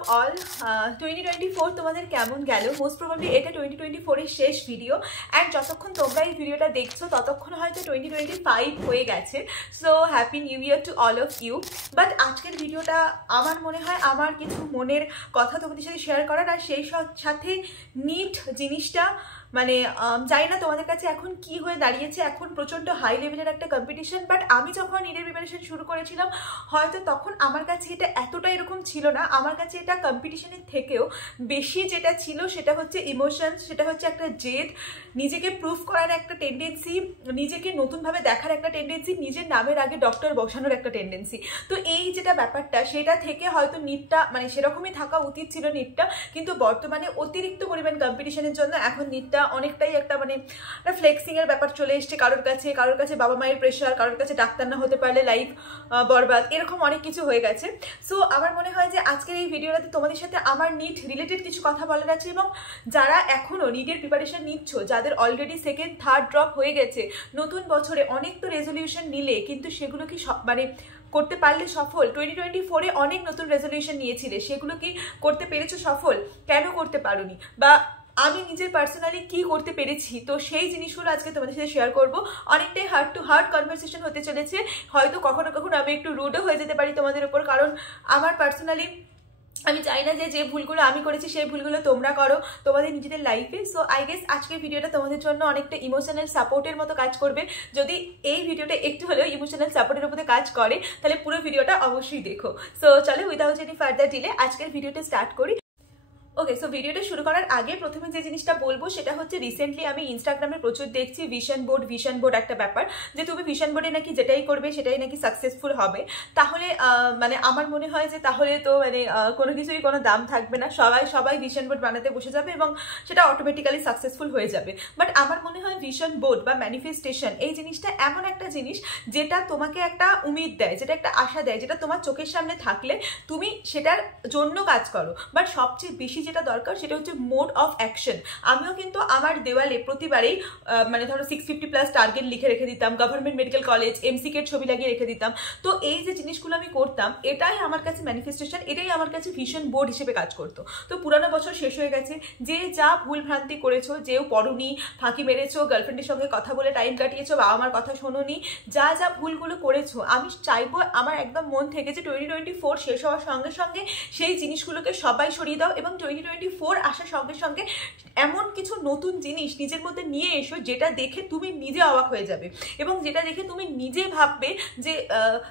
Of all 2024 তোমাদের কেমন গেল? মোস্ট প্রবাবলি এটা 2024 এর শেষ ভিডিও অ্যান্ড যতক্ষণ তোমরা এই ভিডিওটা দেখছো ততক্ষণ হয়তো 2025 হয়ে গেছে। So happy new year to all of you. But আজকের ভিডিওটা আমার মনে হয় আমার কিছু মনের কথা তোমাদের সাথে শেয়ার করার, আর সেই সাথে নিট জিনিসটা মানে জানি না তোমাদের কাছে এখন কি হয়ে দাঁড়িয়েছে। এখন প্রচণ্ড হাই লেভেলের একটা কম্পিটিশন, বাট আমি যখন নিটের প্রিপারেশন শুরু করেছিলাম হয়তো তখন আমার কাছে এটা এতটা এরকম ছিল না। আমার কাছে এটা কম্পিটিশনের থেকেও বেশি যেটা ছিল সেটা হচ্ছে ইমোশনস, সেটা হচ্ছে একটা জেদ, নিজেকে প্রুভ করার একটা টেন্ডেন্সি, নিজেকে নতুনভাবে দেখার একটা টেন্ডেন্সি, নিজের নামের আগে ডক্টর বসানোর একটা টেন্ডেন্সি। তো এই যেটা ব্যাপারটা সেটা থেকে হয়তো নিটটা মানে সেরকমই থাকা উচিত ছিল নিটটা, কিন্তু বর্তমানে অতিরিক্ত পরিমাণ কম্পিটিশনের জন্য এখন নিটটা অনেকটাই একটা মানে ফ্লেক্সিং এর ব্যাপার চলে এসছে। কারোর কাছে বাবা মায়ের প্রেশার, কারোর কাছে ডাক্তার না হতে পারলে লাইফ বরবাদ, এরকম অনেক কিছু হয়ে গেছে। সো আমার মনে হয় যে আজকের এই ভিডিওটাতে তোমাদের সাথে আমার নিট রিলেটেড কিছু কথা বলার আছে, এবং যারা এখনো নিটের প্রিপারেশন নিচ্ছ, যাদের অলরেডি সেকেন্ড থার্ড ড্রপ হয়ে গেছে, নতুন বছরে অনেক তো রেজলিউশন নিলে কিন্তু সেগুলো কি মানে করতে পারলে সফল? 2024-এ অনেক নতুন রেজলিউশন নিয়েছিলে, সেগুলো কি করতে পেরেছো সফল? কেন করতে পারোনি? বা আমি নিজের পার্সোনালি কি করতে পেরেছি? তো সেই জিনিসগুলো আজকে তোমাদের সাথে শেয়ার করবো। অনেকটাই হার্ট টু হার্ট কনভারসেশন হতে চলেছে। হয়তো কখনো কখনো আমি একটু রুডও হয়ে যেতে পারি তোমাদের উপর, কারণ আমার পার্সোনালি আমি চাই না যে ভুলগুলো আমি করেছি সেই ভুলগুলো তোমরা করো তোমাদের নিজেদের লাইফে। সো আই গেস আজকের ভিডিওটা তোমাদের জন্য অনেকটা ইমোশনাল সাপোর্টের মতো কাজ করবে। যদি এই ভিডিওটা একটু হলেও ইমোশনাল সাপোর্টের উপরে কাজ করে তাহলে পুরো ভিডিওটা অবশ্যই দেখো। সো চলো উইদাউট এনি ফার্দার ডিলে আজকের ভিডিওটা স্টার্ট করি। ওকে, সো ভিডিওটা শুরু করার আগে প্রথমে যে জিনিসটা বলবো সেটা হচ্ছে রিসেন্টলি আমি ইনস্টাগ্রামে প্রচুর দেখছি ভিশন বোর্ড একটা ব্যাপার, যে তুমি ভিশন বোর্ডে নাকি যেটাই করবে সেটাই নাকি সাকসেসফুল হবে। তাহলে মানে আমার মনে হয় যে তাহলে তো মানে কোনো কিছুরই কোনো দাম থাকবে না, সবাই ভিশন বোর্ড বানাতে বসে যাবে এবং সেটা অটোমেটিক্যালি সাকসেসফুল হয়ে যাবে। বাট আমার মনে হয় ভিশন বোর্ড বা ম্যানিফেস্টেশন এই জিনিসটা এমন একটা জিনিস যেটা তোমাকে একটা উমিদ দেয়, যেটা একটা আশা দেয়, যেটা তোমার চোখের সামনে থাকলে তুমি সেটার জন্য কাজ করো। বাট সবচেয়ে বেশি যেটা দরকার সেটা হচ্ছে মোড অফ অ্যাকশন। আমিও কিন্তু আমার দেওয়ালে প্রতিবারেই মানে ধরো 650+ টার্গেট লিখে রেখে দিতাম, গভর্নমেন্ট মেডিকেল কলেজ এমসিকের ছবি লাগিয়ে রেখে দিতাম। তো এই যে জিনিসগুলো আমি করতাম এটাই আমার কাছে ম্যানিফেস্টেশন, এটাই আমার কাছে ভিশন বোর্ড হিসেবে কাজ করতো। তো পুরানো বছর শেষ হয়ে গেছে, যে যা ভুল ভ্রান্তি করেছো, যেও পড়োনি, ফাঁকি মেরেছো, গার্লফ্রেন্ডের সঙ্গে কথা বলে টাইম কাটিয়েছো, বাবা মার কথা শোনোনি, যা যা ভুলগুলো করেছো, আমি চাইবো আমার একদম মন থেকে যে 2024 শেষ হওয়ার সঙ্গে সঙ্গে সেই জিনিসগুলোকে সবাই সরিয়ে দাও এবং 2024 আসার সঙ্গে সঙ্গে এমন কিছু নতুন জিনিস নিজের মধ্যে নিয়ে এসো যেটা দেখে তুমি নিজে অবাক হয়ে যাবে এবং যেটা দেখে তুমি নিজে ভাববে যে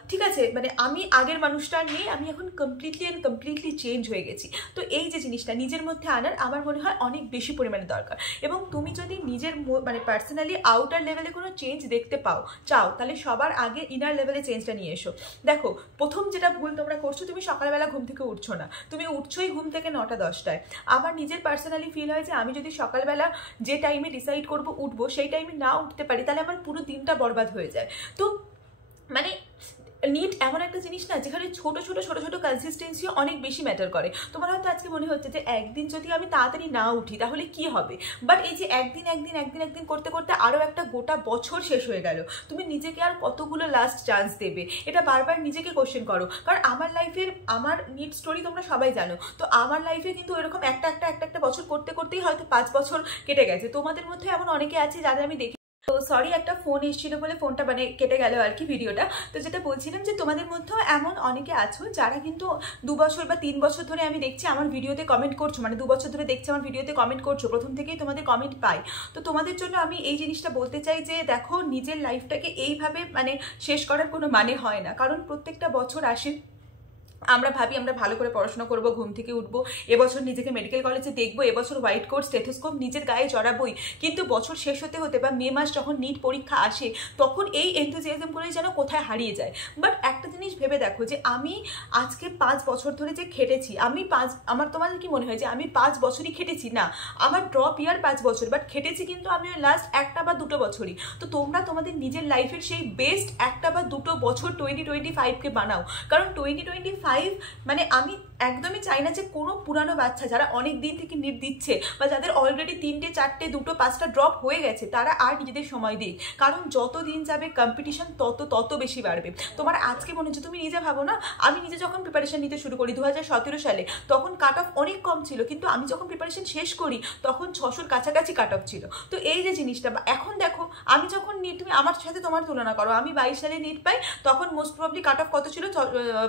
ঠিক আছে, মানে আমি আগের মানুষটা নেই, আমি এখন কমপ্লিটলি চেঞ্জ হয়ে গেছি। তো এই যে জিনিসটা নিজের মধ্যে আনার আমার মনে হয় অনেক বেশি পরিমাণে দরকার। এবং তুমি যদি নিজের মানে পার্সোনালি আউটার লেভেলে কোনো চেঞ্জ দেখতে চাও তাহলে সবার আগে ইনার লেভেলে চেঞ্জটা নিয়ে এসো। দেখো, প্রথম যেটা ভুল তোমরা করছো, তুমি সকালবেলা ঘুম থেকে উঠছো না, তুমি উঠছোই ঘুম থেকে 9টা-10টায়। আমার নিজের পার্সোনালি ফিল হয় যে আমি যদি সকালবেলা যে টাইমে ডিসাইড করবো উঠবো সেই টাইমে না উঠতে পারি তাহলে আমার পুরো দিনটা বরবাদ হয়ে যায়। তো মানে নিট এমন একটা জিনিস না যেখানে ছোট ছোট কনসিস্টেন্সি অনেক বেশি ম্যাটার করে। তোমার হয়তো আজকে মনে হচ্ছে যে একদিন যদি আমি তাড়াতাড়ি না উঠি তাহলে কি হবে, বাট এই যে একদিন করতে করতে আরও একটা গোটা বছর শেষ হয়ে গেল, তুমি নিজেকে আর কতগুলো লাস্ট চান্স দেবে? এটা বারবার নিজেকে কোশ্চেন করো। কারণ আমার নিট স্টোরি তোমরা সবাই জানো। তো আমার লাইফে কিন্তু এরকম একটা বছর করতে করতেই হয়তো 5 বছর কেটে গেছে। তোমাদের মধ্যে এমন অনেকে আছে যাদের আমি দেখি, তো সরি একটা ফোন এসেছিল বলে ফোনটা মানে কেটে গেল আর কি ভিডিওটা। তো যেটা বলছিলাম যে তোমাদের মধ্যেও এমন অনেকে আছো যারা কিন্তু 2 বছর বা 3 বছর ধরে আমি দেখছি আমার ভিডিওতে কমেন্ট করছো, মানে 2 বছর ধরে দেখছি আমার ভিডিওতে কমেন্ট করছো, প্রথম থেকেই তোমাদের কমেন্ট পাই। তো তোমাদের জন্য আমি এই জিনিসটা বলতে চাই যে দেখো, নিজের লাইফটাকে এইভাবে মানে শেষ করার কোনো মানে হয় না। কারণ প্রত্যেকটা বছর আসে, আমরা ভাবি আমরা ভালো করে পড়াশোনা করব, ঘুম থেকে উঠবো, এবছর নিজেকে মেডিকেল কলেজে দেখবো, এবছর হোয়াইট কোট স্টেথোস্কোপ নিজের গায়ে জড়াবোই। কিন্তু বছর শেষ হতে বা মে মাস যখন নিট পরীক্ষা আসে তখন এই এনথুজিয়াজমগুলোই যেন কোথায় হারিয়ে যায়। বাট একটা জিনিস ভেবে দেখো যে আমি আজকে 5 বছর ধরে যে খেটেছি, তোমাদের কি মনে হয় যে আমি 5 বছরই খেটেছি? না, আমার ড্রপ ইয়ার 5 বছর, বাট খেটেছি কিন্তু আমি ওই লাস্ট 1 বা 2 বছরই। তো তোমরা তোমাদের নিজের লাইফের সেই বেস্ট 1 বা 2 বছর 2025-কে বানাও। কারণ 2025 মানে আমি একদমই চাই না যে কোনো পুরানো বাচ্চা যারা অনেক দিন থেকে নিট দিচ্ছে বা যাদের অলরেডি 3টে 4টে 2টো 5টা ড্রপ হয়ে গেছে তারা আর নিজেদের সময় দিক, কারণ যত দিন যাবে কম্পিটিশন তত বেশি বাড়বে। তোমার আজকে মনে হচ্ছে, তুমি নিজে ভাবো না, আমি নিজে যখন প্রিপারেশন নিতে শুরু করি 2017 সালে, তখন কাট অফ অনেক কম ছিল, কিন্তু আমি যখন প্রিপারেশন শেষ করি তখন 600-র কাছাকাছি কাট অফ ছিল। তো এই যে জিনিসটা, এখন দেখো আমি যখন নিট, তুমি আমার সাথে তোমার তুলনা করো, আমি 22 সালে নিট পাই, তখন মোস্ট প্রবলি কাট অফ কত ছিল,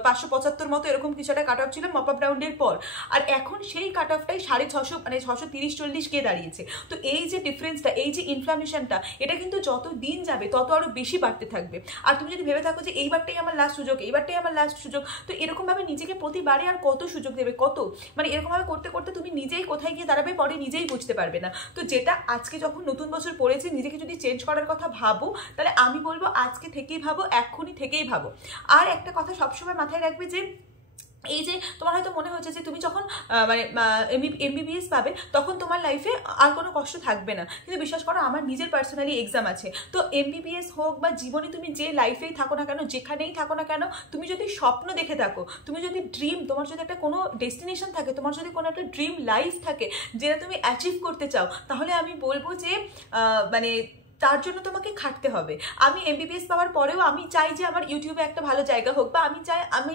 575 মতো এরকম কিছু একটা কাট অফ ছিল মপ আপ রাউন্ডের পর। আর এখন সেই কাট অফটাই 650, মানে 630-40 গিয়ে দাঁড়িয়েছে। তো এই যে ডিফারেন্সটা, এই যে ইনফ্লামেশনটা, এটা কিন্তু যত দিন যাবে তত আরো বেশি বাড়তে থাকবে। আর তুমি যদি ভেবে থাকো যে এইবারটাই আমার লাস্ট সুযোগ, এইবারটাই আমার লাস্ট সুযোগ, তো এরকমভাবে নিজেকে প্রতিবারে আর কত সুযোগ দেবে, কত, মানে এরকমভাবে করতে করতে তুমি নিজেই কোথায় গিয়ে দাঁড়াবে পরে নিজেই বুঝতে পারবে না। তো যেটা আজকে যখন নতুন বছর পড়েছে, নিজেকে যদি চেঞ্জ করার কথা ভাবো, তাহলে আমি বলবো আজকে থেকেই ভাবো, এক্ষুনি থেকেই ভাবো। আর একটা কথা সবসময় মাথায় রাখবে যে এই যে তোমার হয়তো মনে হচ্ছে যে তুমি যখন মানে MBBS পাবে তখন তোমার লাইফে আর কোনো কষ্ট থাকবে না, কিন্তু বিশ্বাস করো আমার নিজের পার্সোনালি এক্সাম আছে। তো MBBS হোক বা জীবনে তুমি যে লাইফেই থাকো না কেন, যেখানেই থাকো না কেন, তুমি যদি স্বপ্ন দেখে থাকো, তুমি যদি ড্রিম, তোমার যদি একটা কোনো ডেস্টিনেশন থাকে, তোমার যদি কোনো একটা ড্রিম লাইফ থাকে যেটা তুমি অ্যাচিভ করতে চাও, তাহলে আমি বলবো যে মানে তার জন্য তোমাকে খাটতে হবে। আমি MBBS পাওয়ার পরেও আমি চাই যে আমার ইউটিউবে একটা ভালো জায়গা হোক, বা আমি চাই আমি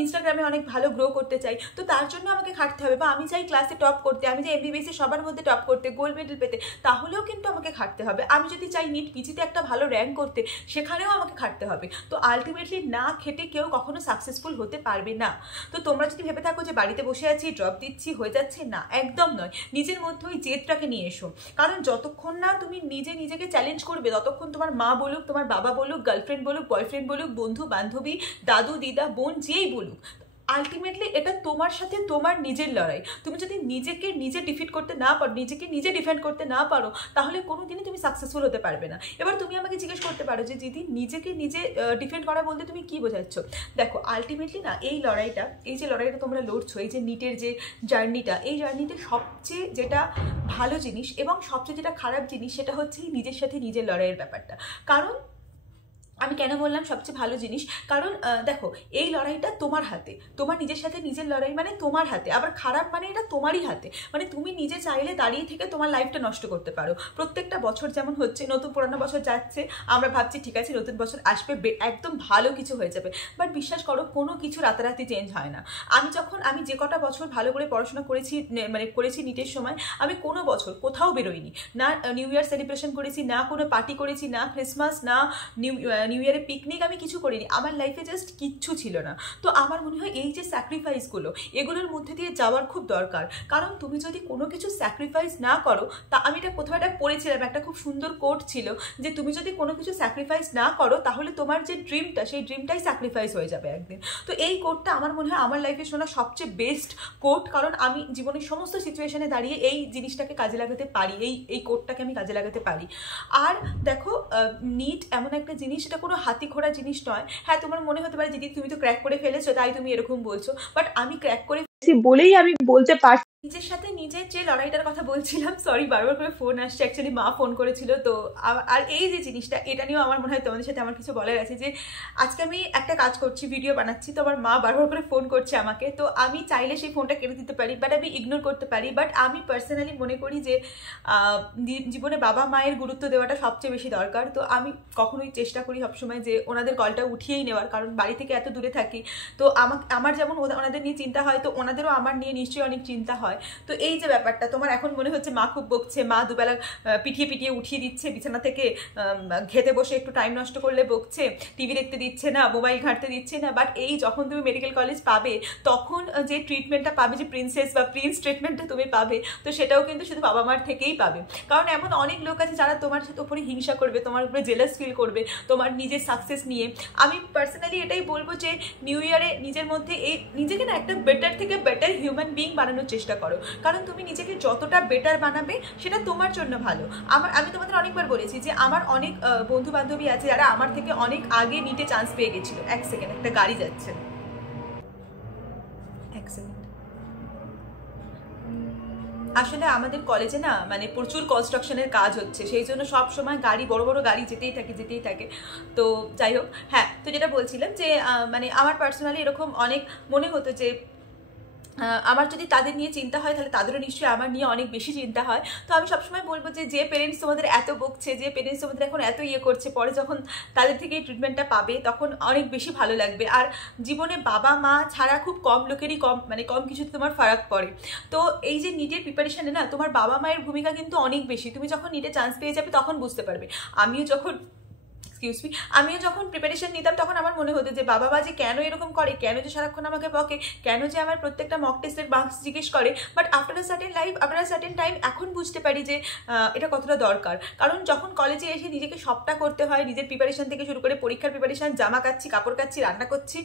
ইনস্টাগ্রামে অনেক ভালো গ্রো করতে চাই, তো তার জন্য আমাকে খাটতে হবে। বা আমি চাই ক্লাসে টপ করতে, আমি চাই MBBS এ সবার মধ্যে টপ করতে, গোল্ড মেডেল পেতে, তাহলেও কিন্তু আমাকে খাটতে হবে। আমি যদি চাই নিট পিজিতে একটা ভালো র্যাঙ্ক করতে, সেখানেও আমাকে খাটতে হবে। তো আলটিমেটলি না খেটে কেউ কখনো সাকসেসফুল হতে পারবে না। তো তোমরা যদি ভেবে থাকো যে বাড়িতে বসে আছি, ড্রপ দিচ্ছি, হয়ে যাচ্ছে, না, একদম নয়। নিজের মধ্যে ওই জেদটাকে নিয়ে এসো, কারণ যতক্ষণ না তুমি নিজেকে চ্যালেঞ্জ করবে, ততক্ষণ তোমার মা বলুক, তোমার বাবা বলুক, গার্লফ্রেন্ড বলুক, বয়ফ্রেন্ড বলুক, বন্ধু বান্ধবী, দাদু দিদা বোন, যেই বলুক, আলটিমেটলি এটা তোমার সাথে তোমার নিজের লড়াই। তুমি যদি নিজেকে নিজে ডিফিট করতে না পারো, নিজেকে নিজে ডিফেন্ড করতে না পারো, তাহলে কোনোদিনই তুমি সাকসেসফুল হতে পারবে না। এবার তুমি আমাকে জিজ্ঞেস করতে পারো যে দিদি, নিজেকে নিজে ডিফেন্ড করা বলতে তুমি কি বোঝাচ্ছ? দেখো, আলটিমেটলি না, এই লড়াইটা, এই যে লড়াইটা তোমরা লড়ছো, এই যে নিটের যে জার্নিটা, এই জার্নিতে সবচেয়ে যেটা ভালো জিনিস এবং সবচেয়ে যেটা খারাপ জিনিস, সেটা হচ্ছে নিজের সাথে নিজের লড়াইয়ের ব্যাপারটা। কারণ আমি কেন বললাম সবচেয়ে ভালো জিনিস, কারণ দেখো, এই লড়াইটা তোমার হাতে, তোমার নিজের সাথে নিজের লড়াই মানে তোমার হাতে। আবার খারাপ মানে এটা তোমারই হাতে, মানে তুমি নিজে চাইলে দাঁড়িয়ে থেকে তোমার লাইফটা নষ্ট করতে পারো। প্রত্যেকটা বছর যেমন হচ্ছে, নতুন পুরানো বছর যাচ্ছে, আমরা ভাবছি ঠিক আছে নতুন বছর আসবে, একদম ভালো কিছু হয়ে যাবে, বাট বিশ্বাস করো কোনো কিছু রাতারাতি চেঞ্জ হয় না। আমি যে কটা বছর ভালো করে পড়াশোনা করেছি, মানে করেছি নিটের সময়, আমি কোনো বছর কোথাও বেরোইনি, না নিউ ইয়ার সেলিব্রেশন করেছি, না কোনো পার্টি করেছি, না ক্রিসমাস, না নিউ ইয়ারে পিকনিক, আমি কিছু করিনি, আমার লাইফে জাস্ট কিচ্ছু ছিল না। তো আমার মনে হয় এই যে স্যাক্রিফাইসগুলো, এগুলোর মধ্যে দিয়ে যাওয়ার খুব দরকার। কারণ তুমি যদি কোনো কিছু স্যাক্রিফাইস না করো, তা আমি এটা কোথাও একটা পড়েছিলাম, একটা খুব সুন্দর কোট ছিল যে তুমি যদি কোনো কিছু স্যাক্রিফাইস না করো, তাহলে তোমার যে ড্রিমটা, সেই ড্রিমটাই স্যাক্রিফাইস হয়ে যাবে একদিন। তো এই কোটটা আমার মনে হয় আমার লাইফে শোনা সবচেয়ে বেস্ট কোট, কারণ আমি জীবনের সমস্ত সিচুয়েশনে দাঁড়িয়ে এই জিনিসটাকে কাজে লাগাতে পারি, এই কোটটাকে আমি কাজে লাগাতে পারি। আর দেখো, নিট এমন একটা জিনিস, এটা কোনো হাতি ঘোড়া জিনিস নয়। হ্যাঁ, তোমার মনে হতে পারে দিদি তুমি তো ক্র্যাক করে ফেলেছো তাই তুমি এরকম বলছো, বাট আমি ক্র্যাক করে বলেই আমি বলতে পারছি। নিজের সাথে নিজের যে লড়াইটার কথা বলছিলাম, সরি বারবার করে ফোন আসছে, অ্যাকচুয়ালি মা ফোন করেছিল। তো আর এই যে জিনিসটা, এটা নিয়েও আমার মনে হয় তোমাদের সাথে আমার কিছু বলার আছে, যে আজকে আমি একটা কাজ করছি, ভিডিও বানাচ্ছি, তো আমার মা বারবার করে ফোন করছে আমাকে। তো আমি চাইলে সেই ফোনটা কেটে দিতে পারি, বাট আমি ইগনোর করতে পারি। বাট আমি পার্সোনালি মনে করি যে জীবনে বাবা মায়ের গুরুত্ব দেওয়াটা সবচেয়ে বেশি দরকার। তো আমি কখনোই চেষ্টা করি সবসময় যে ওনাদের কলটা উঠিয়েই নেওয়ার, কারণ বাড়ি থেকে এত দূরে থাকি। তো আমার যেমন ওনাদের নিয়ে চিন্তা হয়, তো ওনাদেরও আমার নিয়ে নিশ্চয়ই অনেক চিন্তা হয়। তো এই যে ব্যাপারটা, তোমার এখন মনে হচ্ছে মা খুব বকছে, মা দুবেলা পিটিয়ে উঠিয়ে দিচ্ছে বিছানা থেকে, খেতে বসে একটু টাইম নষ্ট করলে বকছে, টিভি দেখতে দিচ্ছে না, মোবাইল ঘাঁটতে দিচ্ছে না। বাট এই যখন তুমি মেডিকেল কলেজ পাবে, তখন যে ট্রিটমেন্টটা পাবে, যে প্রিন্সেস বা প্রিন্স ট্রিটমেন্টটা তুমি পাবে, তো সেটাও কিন্তু শুধু বাবা মার থেকেই পাবে। কারণ এমন অনেক লোক আছে যারা তোমার উপরে হিংসা করবে, তোমার উপরে জেলাস ফিল করবে তোমার নিজের সাকসেস নিয়ে। আমি পার্সোনালি এটাই বলবো যে নিউ ইয়ারে নিজের মধ্যে নিজেকে না একটা বেটার থেকে বেটার হিউম্যান বিং বানানোর চেষ্টা করো, কারণ তুমি নিজেকে যতটা বেটার বানাবে সেটা তোমার জন্য ভালো। আমি তোমাদের অনেকবার বলেছি যে আমার অনেক বন্ধু বান্ধবী আছে যারা আমার থেকে অনেক আগে নিটে চান্স পেয়ে গেছিল। এক সেকেন্ড, একটা গাড়ি যাচ্ছে, এক সেকেন্ড। আসলে আমাদের কলেজে না মানে প্রচুর কনস্ট্রাকশনের কাজ হচ্ছে, সেই জন্য সব সময় গাড়ি, বড় বড় গাড়ি যেতেই থাকে। তো যাই হোক, হ্যাঁ, তো যেটা বলছিলাম যে মানে আমার পার্সোনালি এরকম অনেক মনে হতো যে আমার যদি তাদের নিয়ে চিন্তা হয় তাহলে তাদেরও নিশ্চয়ই আমার নিয়ে অনেক বেশি চিন্তা হয়। তো আমি সবসময় বলবো যে পেরেন্টস তোমাদের এত বকছে, যে পেরেন্টস তোমাদের এখন এত করছে, পরে যখন তাদের থেকে এই ট্রিটমেন্টটা পাবে তখন অনেক বেশি ভালো লাগবে। আর জীবনে বাবা মা ছাড়া খুব কম লোকেরই কম কিছুতে তোমার ফারাক পড়ে। তো এই যে নিটের প্রিপারেশনে না তোমার বাবা মায়ের ভূমিকা কিন্তু অনেক বেশি। তুমি যখন নিটে চান্স পেয়ে যাবে তখন বুঝতে পারবে। আমিও যখন প্রিপারেশন নিতাম তখন আমার মনে হতো যে বাবা মা যে কেন এরকম করে, কেন যে সারাক্ষণ আমাকে বকে, কেন যে আমার প্রত্যেকটা মক টেস্টের মার্কস জিজ্ঞেস করে। But after a certain time এখন বুঝতে পারি যে এটা কতটা দরকার। কারণ যখন কলেজে এসে নিজেকে সবটা করতে হয়, নিজের প্রিপারেশন থেকে শুরু করে পরীক্ষার প্রিপারেশন, জামা কাচ্ছি, কাপড় কাচ্ছি, রান্না করছি,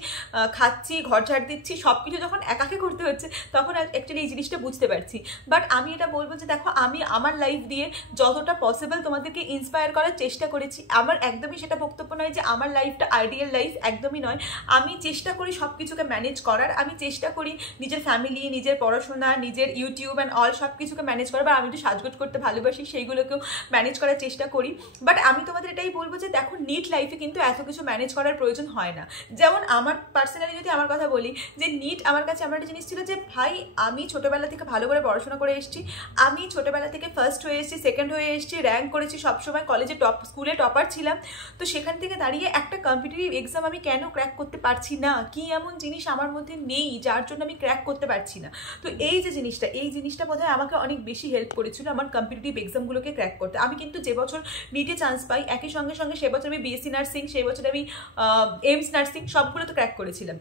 খাচ্ছি, ঘর ঝাড় দিচ্ছি, সব কিছু যখন একাকে করতে হচ্ছে তখন অ্যাকচুয়ালি এই জিনিসটা বুঝতে পারছি। বাট আমি এটা বলবো যে দেখো, আমি আমার লাইফ দিয়ে যতটা পসিবল তোমাদেরকে ইন্সপায়ার করার চেষ্টা করেছি। আমার একদমই সেটা বক্তব্য নয় যে আমার লাইফটা আইডিয়াল লাইফ, একদমই নয়। আমি চেষ্টা করি সব কিছুকে ম্যানেজ করার, আমি চেষ্টা করি নিজের ফ্যামিলি, নিজের পড়াশোনা, নিজের ইউটিউব অ্যান্ড অল সব কিছুকে ম্যানেজ করার। বা আমি একটু সাজগোজ করতে ভালোবাসি, সেইগুলোকেও ম্যানেজ করার চেষ্টা করি। বাট আমি তোমাদের এটাই বলবো যে দেখো, নিট লাইফে কিন্তু এত কিছু ম্যানেজ করার প্রয়োজন হয় না। যেমন আমার পার্সোনালি যদি আমার কথা বলি, যে নিট আমার কাছে আমার একটা জিনিস ছিল যে ভাই, আমি ছোটোবেলা থেকে ভালো করে পড়াশোনা করে এসেছি, আমি ছোটোবেলা থেকে ফার্স্ট হয়ে এসেছি, সেকেন্ড হয়ে এসেছি, র্যাঙ্ক করেছি, সবসময় কলেজে স্কুলে টপার ছিলাম। তো সেখান থেকে দাঁড়িয়ে একটা কম্পিটিটিভ এক্সাম আমি কেন ক্র্যাক করতে পারছি না? কি এমন জিনিস আমার মধ্যে নেই যার জন্য আমি ক্র্যাক করতে পারছি না? তো এই জিনিসটা বোধহয় আমাকে অনেক বেশি হেল্প করেছিল আমার কম্পিটিটিভ এক্সামগুলোকে ক্র্যাক করতে। আমি কিন্তু যে বছর নিটে চান্স পাই, একই সঙ্গে সে বছর আমি বিএসসি নার্সিং, সেই বছর আমি এইমস নার্সিং সবগুলো তো ক্র্যাক করেছিলাম।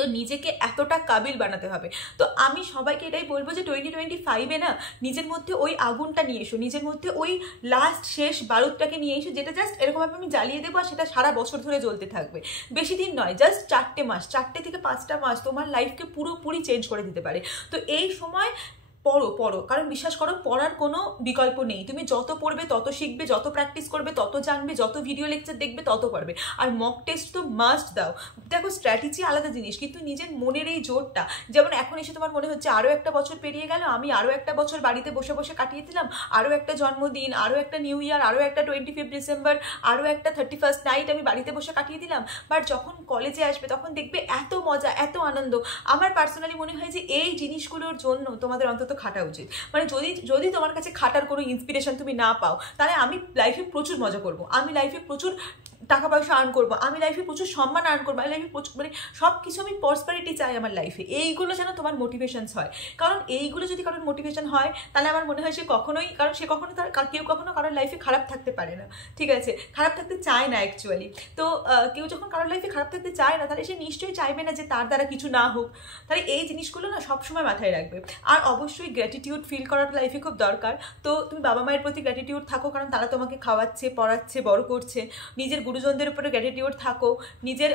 তো নিজেকে এতটা কাবিল বানাতে হবে। তো আমি সবাইকে এটাই বলবো যে 2025-এ না নিজের মধ্যে ওই আগুনটা নিয়ে এসো, নিজের মধ্যে ওই লাস্ট শেষ বারুদটাকে নিয়ে এসো, যেটা জাস্ট এরকমভাবে আমি জ্বালিয়ে দেবো আর সেটা সারা বছর ধরে জ্বলতে থাকবে। বেশি দিন নয়, জাস্ট 4 থেকে 5টা মাস তোমার লাইফকে পুরোপুরি চেঞ্জ করে দিতে পারে। তো এই সময় পড়ো, কারণ বিশ্বাস করো, পড়ার কোনো বিকল্প নেই। তুমি যত পড়বে তত শিখবে, যত প্র্যাকটিস করবে তত জানবে, যত ভিডিও লেকচার দেখবে তত পারবে। আর মক টেস্ট তো মাস্ট দাও। দেখো, স্ট্র্যাটেজি আলাদা জিনিস, কিন্তু নিজের মনের এই জোরটা, যেমন এখন এসে তোমার মনে হচ্ছে আরও একটা বছর পেরিয়ে গেল, আমি আরও একটা বছর বাড়িতে বসে বসে কাটিয়ে দিলাম, আরও একটা জন্মদিন, আরও একটা নিউ ইয়ার, আরও একটা 25 ডিসেম্বর, আরও একটা 31st নাইট আমি বাড়িতে বসে কাটিয়ে দিলাম। বাট যখন কলেজে আসবে তখন দেখবে এত মজা, এত আনন্দ। আমার পার্সোনালি মনে হয় যে এই জিনিসগুলোর জন্য তোমাদের অন্তত খাটা উচিত। মানে যদি তোমার কাছে খাটার কোনো ইন্সপিরেশন তুমি না পাও, তাহলে আমি লাইফে প্রচুর মজা করবো, আমি লাইফে প্রচুর টাকা পয়সা আর্ন করবো, আমি লাইফে প্রচুর সম্মান আর্ন করবো, আমি লাইফে প্রচুর মানে সব কিছু আমি প্রসপারিটি চাই আমার লাইফে। এইগুলো যেন তোমার মোটিভেশনস হয়। কারণ এইগুলো যদি কারোর মোটিভেশন হয় তাহলে আমার মনে হয় সে কখনো কেউ কখনো কারোর লাইফে খারাপ থাকতে পারে না। ঠিক আছে, খারাপ থাকতে চায় না অ্যাকচুয়ালি। তো কেউ যখন কারোর লাইফে খারাপ থাকতে চায় না, তাহলে সে নিশ্চয়ই চাইবে না যে তার দ্বারা কিছু না হোক। তাহলে এই জিনিসগুলো না সবসময় মাথায় রাখবে। আর অবশ্যই গ্র্যাটিটিউড ফিল করার লাইফে খুব দরকার। তো তুমি বাবা মায়ের প্রতি গ্র্যাটিটিউড থাকো, কারণ তারা তোমাকে খাওয়াচ্ছে, পড়াচ্ছে, বড় করছে। নিজের গুরুজনদের উপরে গ্র্যাটিটিউড থাকো, নিজের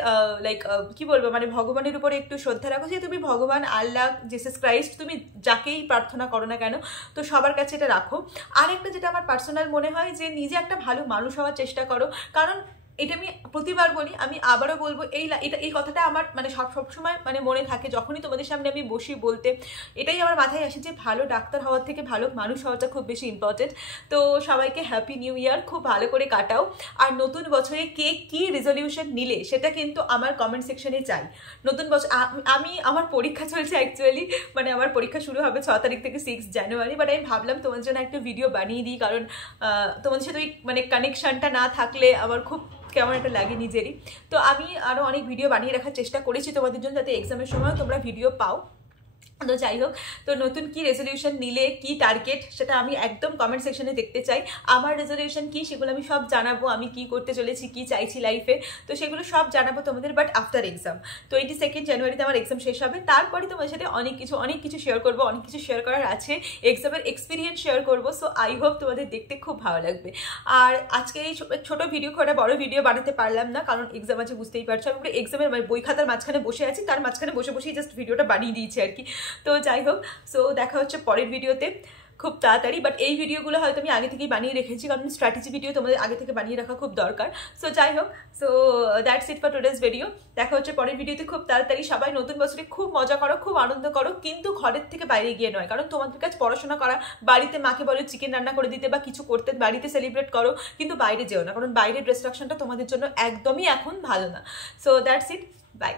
কি বলবো, মানে ভগবানের উপরে একটু শ্রদ্ধা রাখো। যে তুমি ভগবান, আল্লাহ, জিসাস ক্রাইস্ট, তুমি যাকেই প্রার্থনা করো না কেন, তো সবার কাছে এটা রাখো। আরেকটা যেটা আমার পার্সোনাল মনে হয়, যে নিজে একটা ভালো মানুষ হওয়ার চেষ্টা করো। কারণ এটা আমি প্রতিবার বলি, আমি আবারও বলবো, এই কথাটা আমার মানে সবসময় মানে মনে থাকে, যখনই তোমাদের সামনে আমি বসি বলতে, এটাই আমার মাথায় আসে যে ভালো ডাক্তার হওয়ার থেকে ভালো মানুষ হওয়াটা খুব বেশি ইম্পর্টেন্ট। তো সবাইকে হ্যাপি নিউ ইয়ার, খুব ভালো করে কাটাও। আর নতুন বছরে কে কী রেজলিউশন নিলে সেটা কিন্তু আমার কমেন্ট সেকশনে চাই। নতুন বছর আমার পরীক্ষা চলছে অ্যাকচুয়ালি, মানে আমার পরীক্ষা শুরু হবে 6 তারিখ থেকে 6 জানুয়ারি। বাট আমি ভাবলাম তোমার জন্য একটা ভিডিও বানিয়ে দিই, কারণ তোমাদের সাথে ওই মানে কানেকশনটা না থাকলে আমার খুব কেমন একটা লাগে নিজেরই। তো আমি আরও অনেক ভিডিও বানিয়ে রাখার চেষ্টা করেছি তোমাদের জন্য, যাতে এক্সামের সময় তোমরা ভিডিও পাও। তো যাই হোক, তো নতুন কি রেজলিউশন নিলে, কি টার্গেট, সেটা আমি একদম কমেন্ট সেকশনে দেখতে চাই। আমার রেজলিউশন কি সেগুলো আমি সব জানাবো, আমি কি করতে চলেছি, কি চাইছি লাইফে, তো সেগুলো সব জানাবো তোমাদের। বাট আফটার এক্সাম 22 জানুয়ারিতে আমার এক্সাম শেষ হবে, তারপরে তোমাদের সাথে অনেক কিছু শেয়ার করবো, অনেক কিছু শেয়ার করার আছে, এক্সামের এক্সপিরিয়েন্স শেয়ার করবো। সো আই হোপ তোমাদের দেখতে খুব ভালো লাগবে। আর আজকে এই ছোটো ভিডিও করে বড় ভিডিও বানাতে পারলাম না, কারণ এক্সাম আছে, বুঝতেই পারছো। আমি পুরো এক্সামের বই খাতার মাঝখানে বসে আছি, তার মাঝখানে বসেই জাস্ট ভিডিওটা বানিয়ে দিয়েছি আর কি। তো যাই হোক, সো দেখা হচ্ছে পরের ভিডিওতে খুব তাড়াতাড়ি। বাট এই ভিডিওগুলো হয়তো আমি আগে থেকেই বানিয়ে রেখেছি, কারণ স্ট্র্যাটেজি ভিডিও তোমাদের আগে থেকে বানিয়ে রাখা খুব দরকার। সো যাই হোক, so that's it for today's video. দেখা হচ্ছে পরের ভিডিওতে খুব তাড়াতাড়ি। সবাই নতুন বছরে খুব মজা করো, খুব আনন্দ করো, কিন্তু ঘরের থেকে বাইরে গিয়ে নয়। কারণ তোমাদের কাছে পড়াশোনা করা, বাড়িতে মাকে বলো চিকেন রান্না করে দিতে বা কিছু করতে, বাড়িতে সেলিব্রেট করো, কিন্তু বাইরে যেও না, কারণ বাইরের ডিস্ট্রাকশনটা তোমাদের জন্য একদমই এখন ভালো না। So that's it, by.